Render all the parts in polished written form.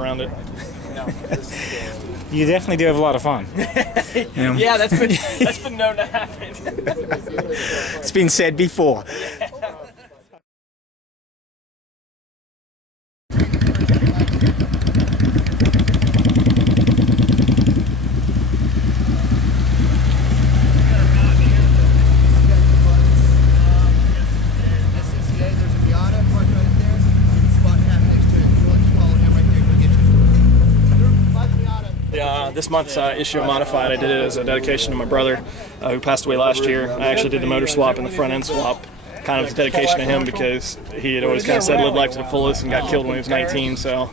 around it. You definitely do have a lot of fun. Yeah, that's been known to happen. It's been said before. This month's issue of Modified, I did it as a dedication to my brother who passed away last year. I actually did the motor swap and the front end swap, kind of as a dedication to him because he had always kind of said live life to the fullest and got killed when he was 19. So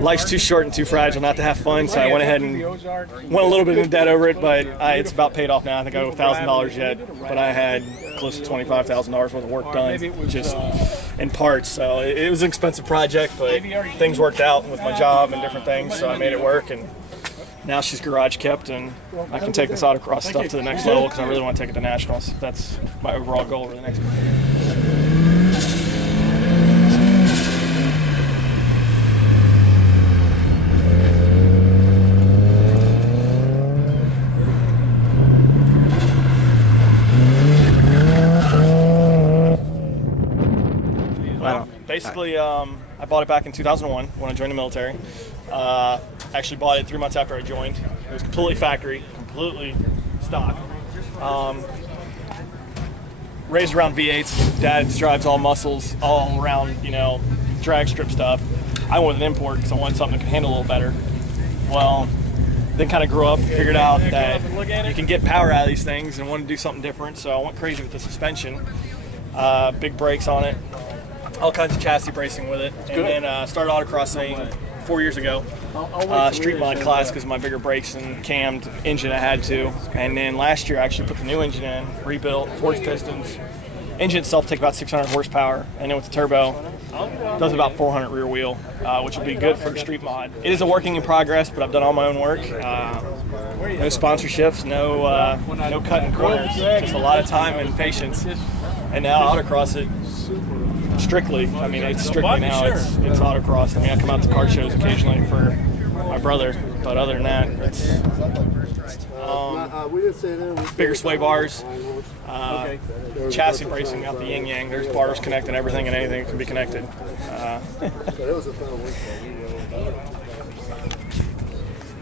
life's too short and too fragile not to have fun. So I went ahead and went a little bit in debt over it, but it's about paid off now. I think I owe $1,000 yet, but I had close to $25,000 worth of work done just in parts. So it was an expensive project, but things worked out with my job and different things, so I made it work. And now she's garage kept, and I can take this autocross stuff to the next level because I really want to take it to nationals. That's my overall goal for the next year. Well, basically, I bought it back in 2001 when I joined the military. Actually bought it 3 months after I joined. It was completely factory, completely stock. Raised around V8s. Dad drives all muscles, all around, drag strip stuff. I went with an import because I wanted something that could handle a little better. Well, then kind of grew up and figured out that you can get power out of these things and wanted to do something different. So I went crazy with the suspension. Big brakes on it. All kinds of chassis bracing with it. And then started autocrossing 4 years ago, street mod class because of my bigger brakes and cammed engine I had to. And then last year I actually put the new engine in, rebuilt, forged pistons. Engine itself takes about 600 horsepower, and then with the turbo, does about 400 rear wheel, which will be good for a street mod. It is a working in progress, but I've done all my own work. No sponsorships, no cutting corners, just a lot of time and patience. And now autocross it. Strictly, I mean, it's strictly now, it's autocross. I mean, I come out to car shows occasionally for my brother, but other than that, it's bigger sway bars, chassis bracing out the yin yang. There's bars connecting everything and anything that can be connected.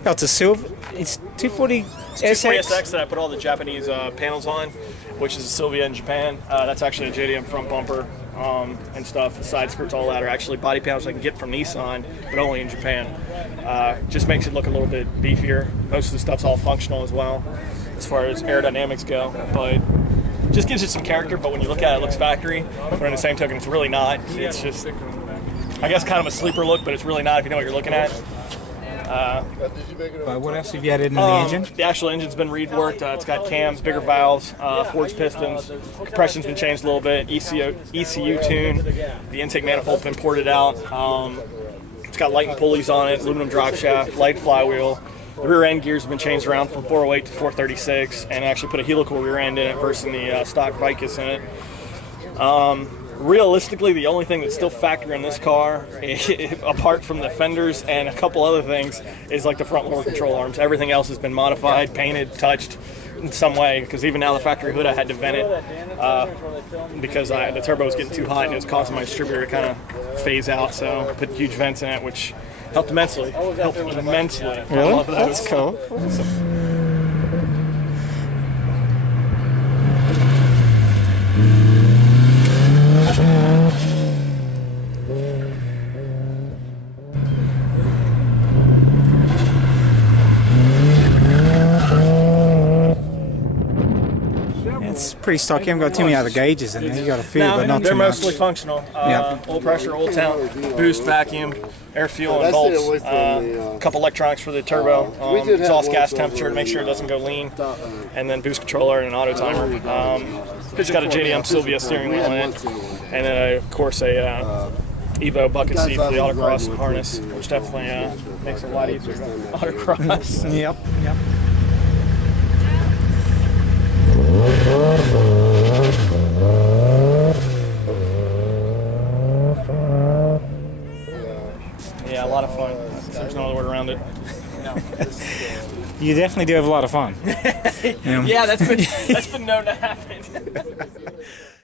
It's a silver. It's 240 SX. SX that I put all the Japanese panels on, which is a Silvia in Japan. That's actually a JDM front bumper and stuff. The side skirts, all that are actually body panels I can get from Nissan, but only in Japan. Just makes it look a little bit beefier. Most of the stuff's all functional as well, as far as aerodynamics go, but just gives it some character. But when you look at it, it looks factory. But in the same token, it's really not. It's just, I guess, kind of a sleeper look, but it's really not if you know what you're looking at. What else have you added in the engine? The actual engine's been reworked. It's got cams, bigger valves, forged pistons. Compression's been changed a little bit. ECU tune. The intake manifold's been ported out. It's got light and pulleys on it, aluminum drive shaft, light flywheel. The rear end gears have been changed around from 408 to 436, and actually put a helical rear end in it versus the stock Vicus in it. Realistically, the only thing that's still factory in this car, apart from the fenders and a couple other things, is like the front lower control arms. Everything else has been modified, painted, touched in some way, because even now the factory hood I had to vent it because the turbo was getting too hot and it was causing my distributor to kind of phase out, so I put huge vents in it, which helped immensely. Really? I love those. That's cool. It's pretty stock. You haven't got too many other gauges in there. You got a few, but not they're too much. mostly functional. Oil pressure, oil temp, boost, vacuum, air, fuel, and bolts. A couple electronics for the turbo. Exhaust gas temperature to make sure it doesn't go lean, and then boost controller and an auto timer. It's got a JDM Silvia steering wheel in it, and then of course a Evo bucket seat for the autocross harness, which definitely makes it a lot easier to autocross. Yep. Yeah, a lot of fun. There's no other word around it. You definitely do have a lot of fun. Yeah, that's been known to happen.